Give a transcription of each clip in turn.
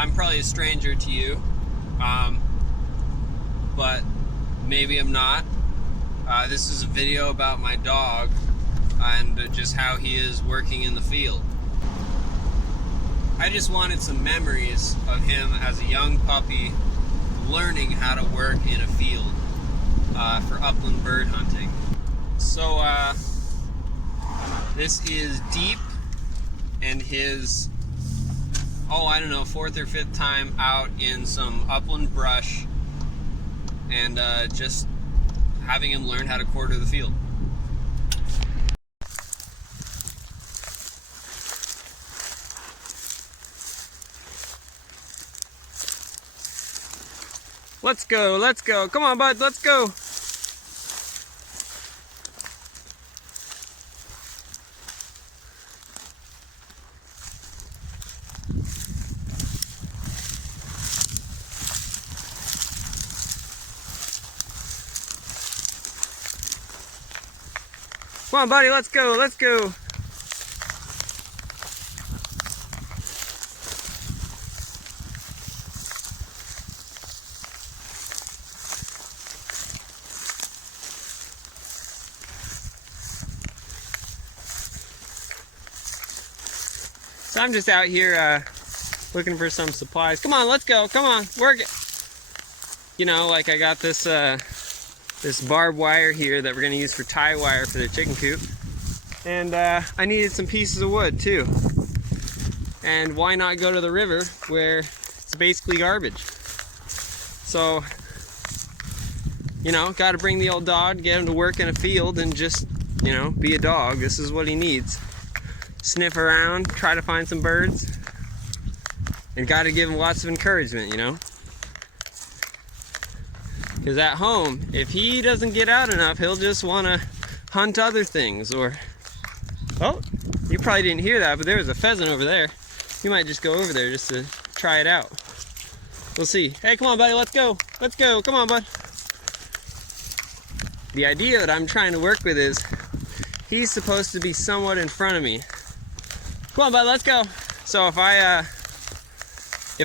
I'm probably a stranger to you, but maybe I'm not. This is a video about my dog and just how he is working in the field. I just wanted some memories of him as a young puppy learning how to work in a field for upland bird hunting. So this is Deep and his, I don't know, 4th or 5th time out in some upland brush and just having him learn how to quarter the field. Let's go, let's go. Come on, bud, let's go. Come on, buddy, let's go, let's go. So I'm just out here looking for some supplies. Come on, let's go, come on, work it. You know, like I got this this barbed wire here that we're gonna use for tie wire for the chicken coop. And I needed some pieces of wood too. And why not go to the river where it's basically garbage? So, you know, gotta bring the old dog, get him to work in a field and just, you know, be a dog. This is what he needs. Sniff around, try to find some birds. And gotta give him lots of encouragement, you know? Because at home, if he doesn't get out enough, he'll just want to hunt other things. Or, oh, you probably didn't hear that, but there was a pheasant over there. You might just go over there just to try it out. We'll see. Hey, come on, buddy, let's go. Let's go. Come on, bud. The idea that I'm trying to work with is he's supposed to be somewhat in front of me. Come on, bud, let's go. So if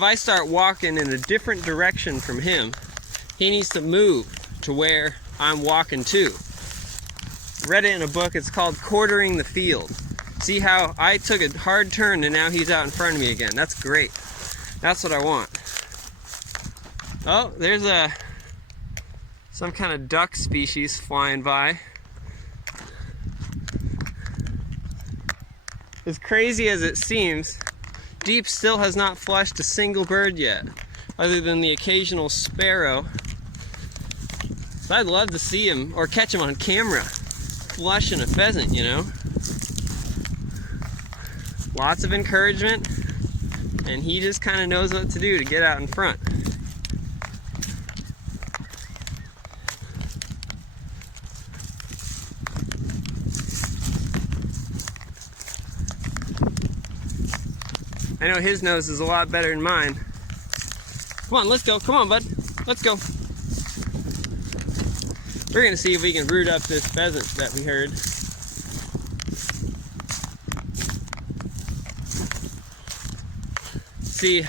I start walking in a different direction from him, he needs to move to where I'm walking to. Read it in a book, it's called Quartering the Field. See how I took a hard turn and now he's out in front of me again. That's great. That's what I want. Oh, there's some kind of duck species flying by. As crazy as it seems, Deep still has not flushed a single bird yet, other than the occasional sparrow. So I'd love to see him, or catch him on camera, flushing a pheasant, you know? Lots of encouragement, and he just kind of knows what to do to get out in front. I know his nose is a lot better than mine. Come on, let's go. Come on, bud. Let's go. We're gonna see if we can root up this pheasant that we heard. See,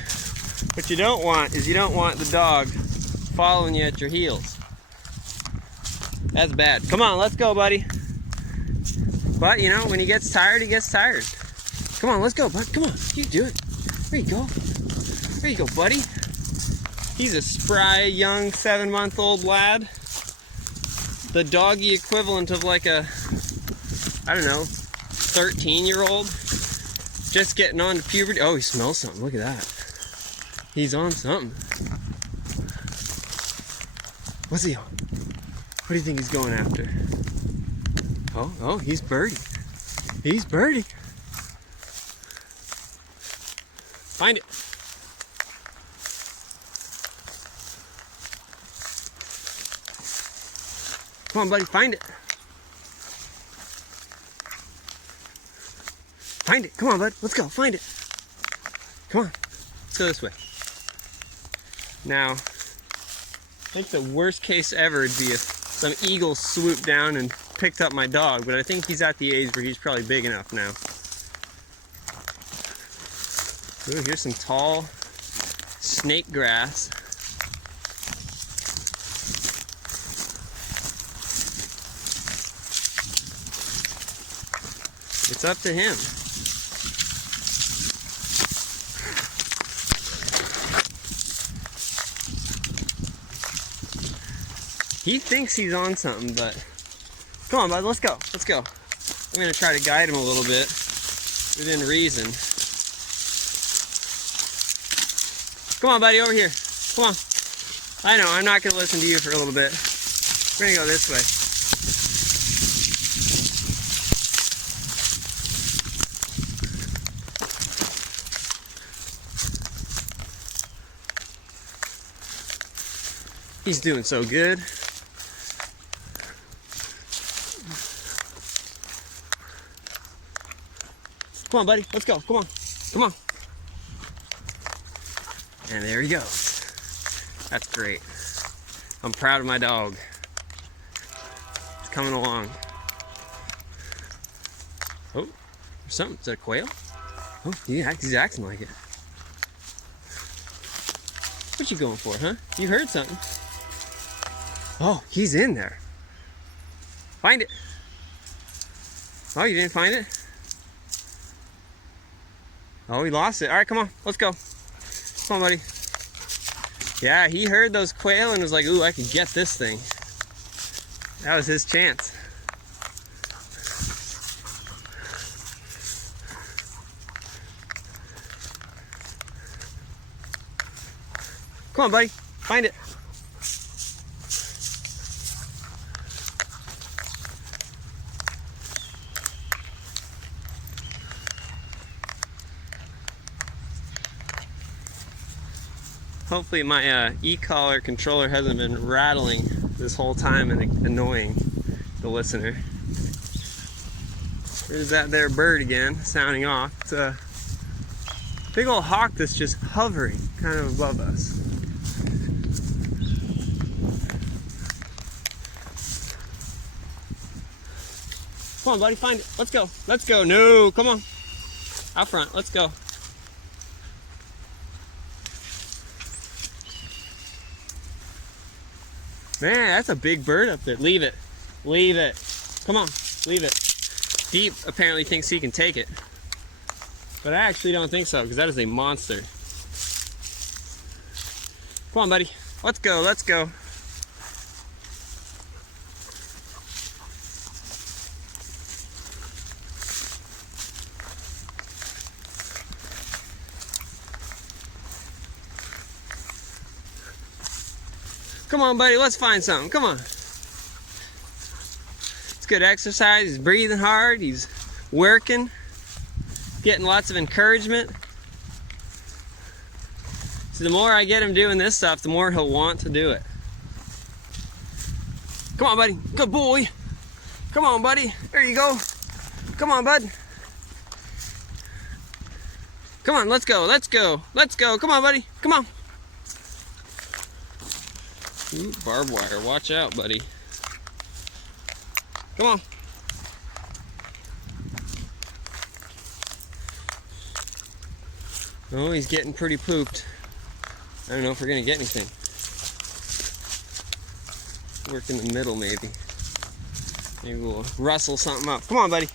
what you don't want is you don't want the dog following you at your heels. That's bad. Come on, let's go, buddy. But, you know, when he gets tired, he gets tired. Come on, let's go, bud. Come on, you do it. There you go. There you go, buddy. He's a spry, young, 7-month-old lad. The doggy equivalent of like a, I don't know, 13-year-old. Just getting on to puberty. Oh, he smells something. Look at that. He's on something. What's he on? What do you think he's going after? Oh, he's birdie. He's birdie. Find it. Come on, buddy, find it. Find it. Come on, bud. Let's go. Find it. Come on. Let's go this way. Now, I think the worst case ever would be if some eagle swooped down and picked up my dog, but I think he's at the age where he's probably big enough now. Ooh, here's some tall snake grass. It's up to him. He thinks he's on something, but come on, bud, let's go. Let's go. I'm gonna try to guide him a little bit within reason. Come on, buddy, over here. Come on. I know, I'm not gonna listen to you for a little bit. We're gonna go this way. He's doing so good. Come on, buddy. Let's go. Come on. Come on. And there he goes. That's great. I'm proud of my dog. It's coming along. Oh, there's something. Is that a quail? Oh, yeah, he's acting like it. What you going for, huh? You heard something. Oh, he's in there. Find it. Oh, you didn't find it? Oh, he lost it. All right, come on. Let's go. Come on, buddy. Yeah, he heard those quail and was like, ooh, I can get this thing. That was his chance. Come on, buddy. Find it. Hopefully my e-collar controller hasn't been rattling this whole time and annoying the listener. There's that there bird again, sounding off. It's a big old hawk that's just hovering kind of above us. Come on, buddy, find it. Let's go. Let's go. No, come on. Out front. Let's go. Man, that's a big bird up there. Leave it. Leave it. Come on. Leave it. Deep apparently thinks he can take it. But I actually don't think so, because that is a monster. Come on, buddy. Let's go. Let's go. Come on, buddy, let's find something. Come on. It's good exercise. He's breathing hard. He's working. Getting lots of encouragement. So the more I get him doing this stuff, the more he'll want to do it. Come on, buddy. Good boy. Come on, buddy. There you go. Come on, bud. Come on, let's go. Let's go. Let's go. Come on, buddy. Come on. Ooh, barbed wire. Watch out, buddy. Come on. Oh, he's getting pretty pooped. I don't know if we're going to get anything. Work in the middle, maybe. Maybe we'll rustle something up. Come on, buddy.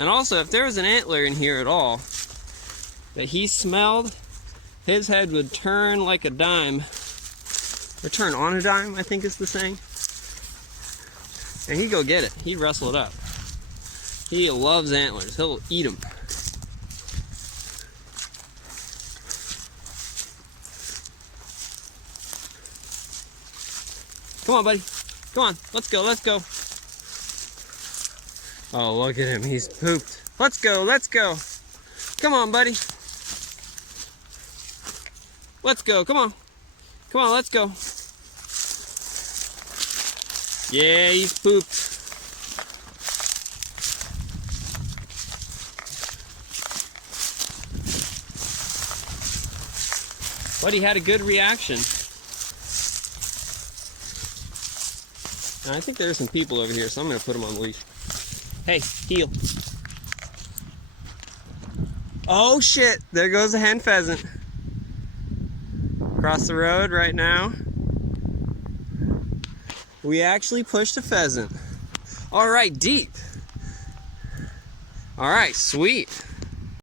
And also, if there was an antler in here at all that he smelled, his head would turn like a dime. Or turn on a dime, I think is the saying. And he'd go get it. He'd wrestle it up. He loves antlers. He'll eat them. Come on, buddy. Come on. Let's go. Let's go. Oh, look at him. He's pooped. Let's go. Let's go. Come on, buddy. Let's go. Come on. Come on, let's go. Yeah, he's pooped. But he had a good reaction. And I think there's some people over here, so I'm going to put him on the leash. Hey, heel. Oh shit, there goes a hen pheasant. Across the road right now. We actually pushed a pheasant. All right, deep. All right, sweet.